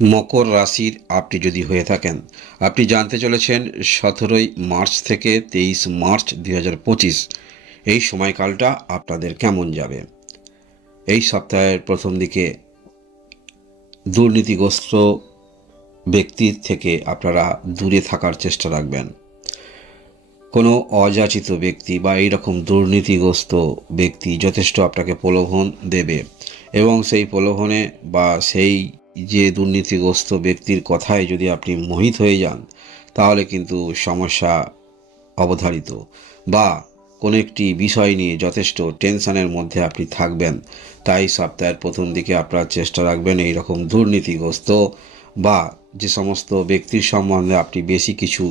মকর রাশির আপনি যদি হয়ে থাকেন, আপনি জানতে চলেছেন 17ই মার্চ থেকে 23 মার্চ 2025 এই সময়কালটা আপনাদের কেমন যাবে। এই সপ্তাহের প্রথম দিকে দুর্নীতিগ্রস্ত ব্যক্তির থেকে আপনারা দূরে থাকার চেষ্টা রাখবেন। কোনো অযাচিত ব্যক্তি বা এইরকম দুর্নীতিগ্রস্ত ব্যক্তি যথেষ্ট আপনাকে প্রলোভন দেবে এবং সেই প্রলোভনে বা সেই যে দুর্নীতিগ্রস্ত ব্যক্তির কথায় যদি আপনি মোহিত হয়ে যান, তাহলে কিন্তু সমস্যা অবধারিত, বা কোনো একটি বিষয় নিয়ে যথেষ্ট টেনশনের মধ্যে আপনি থাকবেন। তাই সপ্তাহের প্রথম দিকে আপনারা চেষ্টা রাখবেন এইরকম দুর্নীতিগ্রস্ত বা যে সমস্ত ব্যক্তির সম্বন্ধে আপনি বেশি কিছু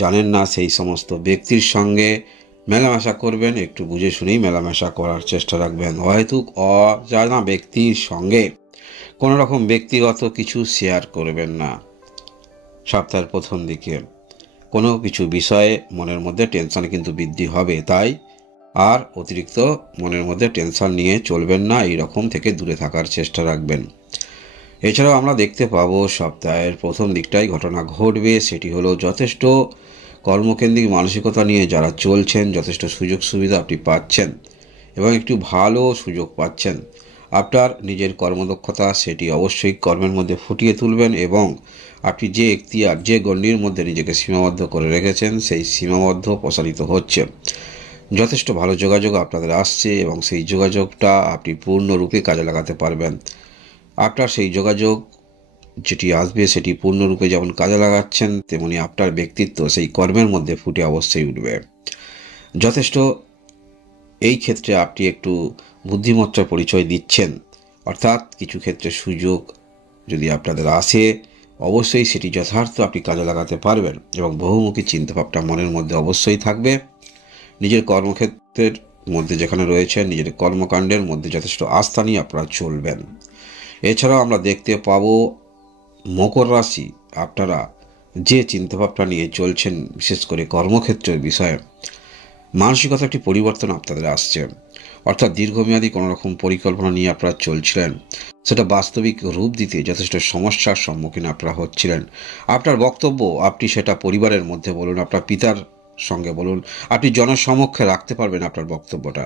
জানেন না, সেই সমস্ত ব্যক্তির সঙ্গে মেলামেশা করবেন। একটু বুঝে শুনেই মেলামেশা করার চেষ্টা রাখবেন। অহেতুক অজানা ব্যক্তির সঙ্গে কোনো রকম ব্যক্তিগত কিছু শেয়ার করবেন না। সপ্তাহের প্রথম দিকে কোনো কিছু বিষয়ে মনের মধ্যে টেনশন কিন্তু বৃদ্ধি হবে, তাই আর অতিরিক্ত মনের মধ্যে টেনশন নিয়ে চলবেন না, এই রকম থেকে দূরে থাকার চেষ্টা রাখবেন। এছাড়াও আমরা দেখতে পাবো সপ্তাহের প্রথম দিকটাই ঘটনা ঘটবে, সেটি হলো যথেষ্ট কর্মকেন্দ্রিক মানসিকতা নিয়ে যারা চলছেন, যথেষ্ট সুযোগ সুবিধা আপনি পাচ্ছেন এবং একটু ভালো সুযোগ পাচ্ছেন। আপনার নিজের কর্মদক্ষতা সেটি অবশ্যই কর্মের মধ্যে ফুটিয়ে তুলবেন এবং আপনি যে এখতিয়ার, যে গণ্ডির মধ্যে নিজেকে সীমাবদ্ধ করে রেখেছেন, সেই সীমাবদ্ধ প্রসারিত হচ্ছে। যথেষ্ট ভালো যোগাযোগ আপনাদের আসছে এবং সেই যোগাযোগটা আপনি পূর্ণরূপে কাজে লাগাতে পারবেন। আপনার সেই যোগাযোগ যেটি আসবে সেটি পূর্ণরূপে যেমন কাজে লাগাচ্ছেন, তেমনি আপনার ব্যক্তিত্ব সেই কর্মের মধ্যে ফুটে অবশ্যই উঠবে। যথেষ্ট এই ক্ষেত্রে আপনি একটু বুদ্ধিমত্তার পরিচয় দিচ্ছেন, অর্থাৎ কিছু ক্ষেত্রে সুযোগ যদি আপনাদের আসে, অবশ্যই সেটি যথার্থ আপনি কাজে লাগাতে পারবেন এবং বহুমুখী চিন্তাভাবনা মনের মধ্যে অবশ্যই থাকবে। নিজের কর্মক্ষেত্রের মধ্যে যেখানে রয়েছেন, নিজের কর্মকাণ্ডের মধ্যে যথেষ্ট আস্থা নিয়ে আপনারা চলবেন। এছাড়াও আমরা দেখতে পাবো মকর রাশি আপনারা যে চিন্তাভাবনা নিয়ে চলছেন, বিশেষ করে কর্মক্ষেত্রের বিষয়ে মানসিকতা একটি পরিবর্তন আপনাদের আসছে। অর্থাৎ দীর্ঘমেয়াদী কোনো রকম পরিকল্পনা নিয়ে আপনারা চলছিলেন, সেটা বাস্তবিক রূপ দিতে যথেষ্ট সমস্যার সম্মুখীন আপনারা হচ্ছিলেন। আপনার বক্তব্য আপনি সেটা পরিবারের মধ্যে বলুন, আপনার পিতার সঙ্গে বলুন, আপনি জনসমক্ষে রাখতে পারবেন আপনার বক্তব্যটা।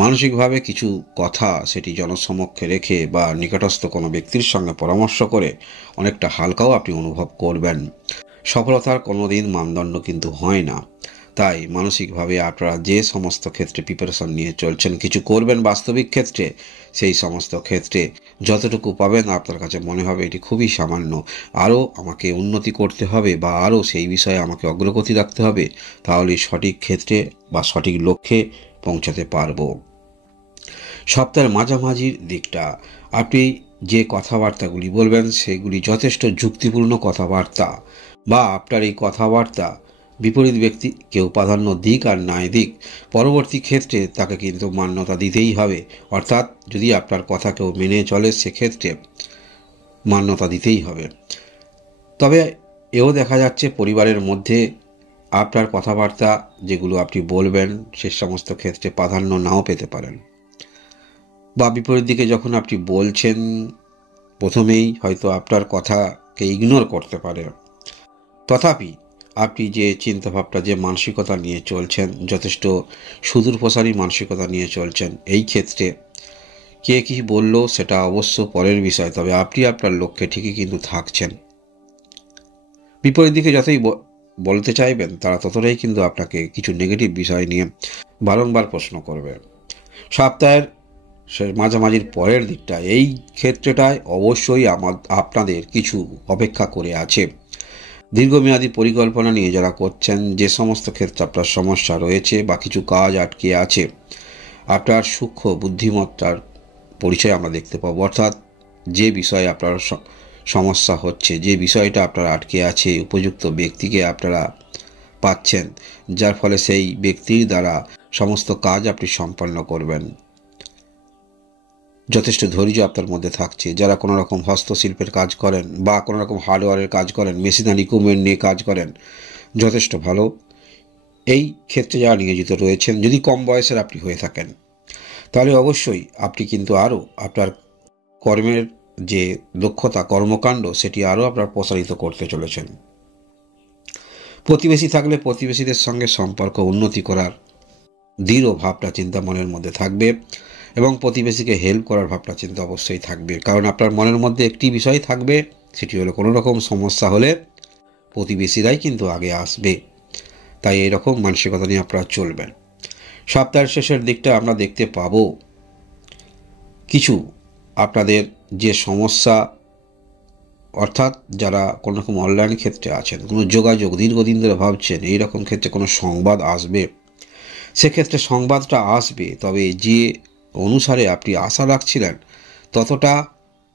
মানসিকভাবে কিছু কথা সেটি জনসমক্ষে রেখে বা নিকটস্থ কোনো ব্যক্তির সঙ্গে পরামর্শ করে অনেকটা হালকাও আপনি অনুভব করবেন। সফলতার কোনো দিন মানদণ্ড কিন্তু হয় না, তাই মানসিকভাবে আপনারা যে সমস্ত ক্ষেত্রে প্রিপারেশন নিয়ে চলছেন, কিছু করবেন বাস্তবিক ক্ষেত্রে, সেই সমস্ত ক্ষেত্রে যতটুকু পাবেন আপনার কাছে মনে হবে এটি খুবই সামান্য, আরও আমাকে উন্নতি করতে হবে বা আরও সেই বিষয়ে আমাকে অগ্রগতি রাখতে হবে, তাহলে সঠিক ক্ষেত্রে বা সঠিক লক্ষ্যে পৌঁছাতে পারবো। সপ্তাহের মাঝামাঝির দিকটা আপনি যে কথাবার্তাগুলি বলবেন সেগুলি যথেষ্ট যুক্তিপূর্ণ কথাবার্তা, বা আপনার এই কথাবার্তা বিপরীত ব্যক্তি কেউ প্রাধান্য দিক আর নাই দিক, পরবর্তী ক্ষেত্রে তাকে কিন্তু মান্যতা দিতেই হবে। অর্থাৎ যদি আপনার কথা কেউ মেনে চলে, সেক্ষেত্রে মান্যতা দিতেই হবে। তবে এও দেখা যাচ্ছে পরিবারের মধ্যে আপনার কথাবার্তা যেগুলো আপনি বলবেন সে সমস্ত ক্ষেত্রে প্রাধান্য নাও পেতে পারেন, বা বিপরীত দিকে যখন আপনি বলছেন প্রথমেই হয়তো আপনার কথাকে ইগনোর করতে পারে। তথাপি আপনি যে চিন্তাভাবনা, যে মানসিকতা নিয়ে চলছেন, যথেষ্ট সুদূর প্রসারী মানসিকতা নিয়ে চলছেন। এই ক্ষেত্রে কে কী বলল সেটা অবশ্য পরের বিষয়, তবে আপনি আপনার লক্ষ্যে ঠিকই কিন্তু থাকছেন। বিপরীত দিকে যতই বলতে চাইবেন, তারা ততটাই কিন্তু আপনাকে কিছু নেগেটিভ বিষয় নিয়ে বারংবার প্রশ্ন করবে। সপ্তাহের মাঝামাঝির পরের দিকটা, এই ক্ষেত্রটায় অবশ্যই আপনাদের কিছু অপেক্ষা করে আছে। দীর্ঘমেয়াদী পরিকল্পনা নিয়ে যারা করছেন, যে সমস্ত ক্ষেত্রে আপনার সমস্যা রয়েছে বা কিছু কাজ আটকে আছে, আপনার সূক্ষ্ম বুদ্ধিমত্তার পরিচয় আমরা দেখতে পাবো। অর্থাৎ যে বিষয়ে আপনার সমস্যা হচ্ছে, যে বিষয়টা আপনার আটকে আছে, উপযুক্ত ব্যক্তিকে আপনারা পাচ্ছেন, যার ফলে সেই ব্যক্তির দ্বারা সমস্ত কাজ আপনি সম্পন্ন করবেন। যথেষ্ট ধৈর্য আপনার মধ্যে থাকছে। যারা কোনো রকম হস্তশিল্পের কাজ করেন বা কোনো রকম হার্ডওয়্যারের কাজ করেন, মেশিনারি ইকুইপমেন্ট নিয়ে কাজ করেন, যথেষ্ট ভালো এই ক্ষেত্রে যারা নিয়োজিত রয়েছেন, যদি কম বয়সের আপনি হয়ে থাকেন, তাহলে অবশ্যই আপনি কিন্তু আরও আপনার কর্মের যে দক্ষতা কর্মকাণ্ড সেটি আরও আপনারা প্রসারিত করতে চলেছেন। প্রতিবেশী থাকলে প্রতিবেশীদের সঙ্গে সম্পর্ক উন্নতি করার দৃঢ় ভাবনা চিন্তা মনের মধ্যে থাকবে এবং প্রতিবেশীকে হেল্প করার ভাবনা চিন্তা অবশ্যই থাকবে, কারণ আপনার মনের মধ্যে একটি বিষয় থাকবে, সেটি হলো কোনো রকম সমস্যা হলে প্রতিবেশীরাই কিন্তু আগে আসবে। তাই এরকম মানসিকতা নিয়ে আপনারা চলবেন। সপ্তাহের শেষের দিকটা আমরা দেখতে পাবো কিছু আপনাদের যে সমস্যা, অর্থাৎ যারা কোনো রকম অনলাইন ক্ষেত্রে আছেন, কোনো যোগাযোগ দীর্ঘদিন ধরে ভাবছেন এইরকম ক্ষেত্রে কোনো সংবাদ আসবে, সেক্ষেত্রে সংবাদটা আসবে, তবে যে অনুসারে আপনি আশা রাখছিলেন ততটা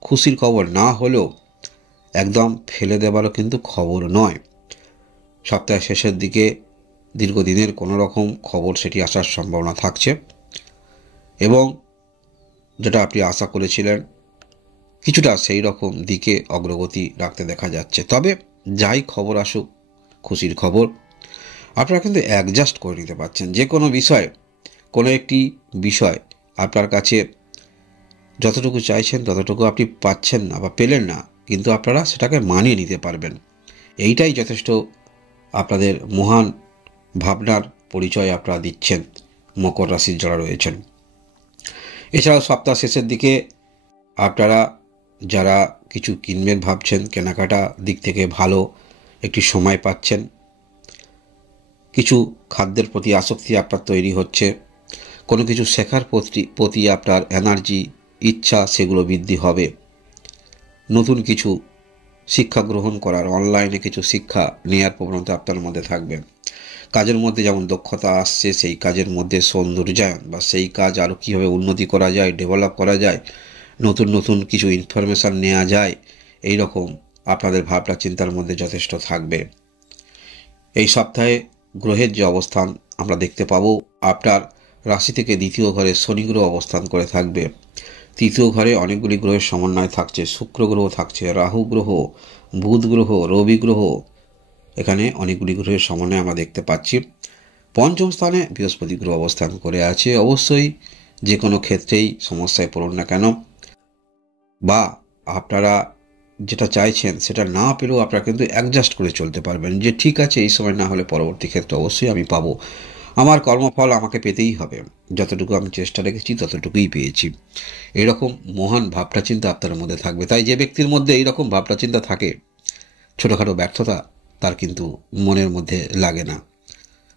খুশির খবর না হলেও একদম ফেলে দেওয়ারও কিন্তু খবর নয়। সপ্তাহের শেষের দিকে দীর্ঘদিনের কোনো রকম খবর সেটি আসার সম্ভাবনা থাকছে এবং যেটা আপনি আশা করেছিলেন কিছুটা সেই রকম দিকে অগ্রগতি রাখতে দেখা যাচ্ছে। তবে যাই খবর আসুক, খুশির খবর, আপনারা কিন্তু অ্যাডজাস্ট করে নিতে পারছেন। যে কোনো বিষয়, কোনো একটি বিষয় আপনার কাছে যতটুকু চাইছেন ততটুকু আপনি পাচ্ছেন না বা পেলেন না, কিন্তু আপনারা সেটাকে মানিয়ে নিতে পারবেন। এইটাই যথেষ্ট আপনাদের মহান ভাবনার পরিচয় আপনারা দিচ্ছেন মকর রাশির যারা রয়েছেন। এছাড়াও সপ্তাহ শেষের দিকে আপনারা যারা কিছু কিনবেন ভাবছেন, কেনাকাটা দিক থেকে ভালো একটি সময় পাচ্ছেন। কিছু খাদ্যের প্রতি আসক্তি আপনার তৈরি হচ্ছে, কোনো কিছু শেখার প্রতি আপনার এনার্জি, ইচ্ছা সেগুলো বৃদ্ধি হবে। নতুন কিছু শিক্ষা গ্রহণ করার, অনলাইনে কিছু শিক্ষা নেওয়ার প্রবণতা আপনার মধ্যে থাকবে। কাজের মধ্যে যেমন দক্ষতা আসছে, সেই কাজের মধ্যে সৌন্দর্যায়ন বা সেই কাজ আরও কীভাবে উন্নতি করা যায়, ডেভেলপ করা যায়, নতুন নতুন কিছু ইনফরমেশান নেওয়া যায়, এই রকম আপনাদের ভাবনা চিন্তার মধ্যে যথেষ্ট থাকবে। এই সপ্তাহে গ্রহের যে অবস্থান আমরা দেখতে পাবো, আপনার রাশি থেকে দ্বিতীয় ঘরে শনি গ্রহ অবস্থান করে থাকবে। তৃতীয় ঘরে অনেকগুলি গ্রহের সমন্বয় থাকছে, শুক্র গ্রহ থাকছে, রাহু গ্রহ, বুধ গ্রহ, রবি গ্রহ, এখানে অনেকগুলি গ্রহের সমন্বয় আমরা দেখতে পাচ্ছি। পঞ্চম স্থানে বৃহস্পতি গ্রহ অবস্থান করে আছে। অবশ্যই যে কোনো ক্ষেত্রেই সমস্যায় পড়ুন না কেন বা আপনারা যেটা চাইছেন সেটা না পেলেও আপনারা কিন্তু অ্যাডজাস্ট করে চলতে পারবেন, যে ঠিক আছে এই সময় না হলে পরবর্তী ক্ষেত্রে অবশ্যই আমি পাবো, আমার কর্মফল আমাকে পেতেই হবে, যতটুকু আমি চেষ্টা রেখেছি ততটুকুই পেয়েছি। এরকম মহান ভাবনা চিন্তা আপনার মধ্যে থাকবে। তাই যে ব্যক্তির মধ্যে এইরকম ভাবনা চিন্তা থাকে, ছোটোখাটো ব্যর্থতা তার কিন্তু মনের মধ্যে লাগে না,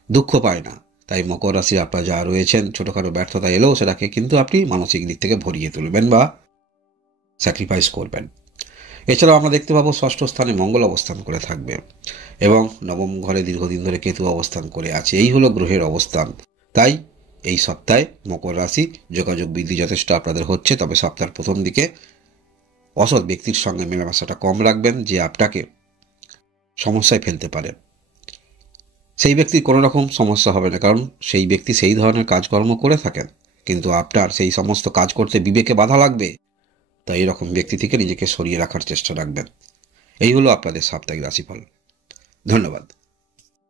দুঃখ পায় না। তাই মকর রাশির আপনারা যা রয়েছেন, ছোটোখাটো ব্যর্থতা এলেও সেটাকে কিন্তু আপনি মানসিক দিক থেকে ভরিয়ে তুলবেন বা স্যাক্রিফাইস করবেন। এছাড়াও আমরা দেখতে পাবো ষষ্ঠ স্থানে মঙ্গল অবস্থান করে থাকবে এবং নবম ঘরে দীর্ঘদিন ধরে কেতু অবস্থান করে আছে। এই হলো গ্রহের অবস্থান। তাই এই সপ্তাহে মকর রাশি যোগাযোগ বৃদ্ধি যথেষ্ট আপনাদের হচ্ছে, তবে সপ্তাহের প্রথম দিকে অসৎ ব্যক্তির সঙ্গে মেলামেশাটা কম রাখবেন, যে আপনাকে সমস্যায় ফেলতে পারে। সেই ব্যক্তির কোনো রকম সমস্যা হবে না, কারণ সেই ব্যক্তি সেই ধরনের কাজকর্ম করে থাকেন, কিন্তু আপনার সেই সমস্ত কাজ করতে বিবেকে বাধা লাগবে। তাই এরকম ব্যক্তি থেকে নিজেকে সরিয়ে রাখার চেষ্টা রাখবেন। এই হলো আপনাদের সাপ্তাহিক রাশিফল। ধন্যবাদ।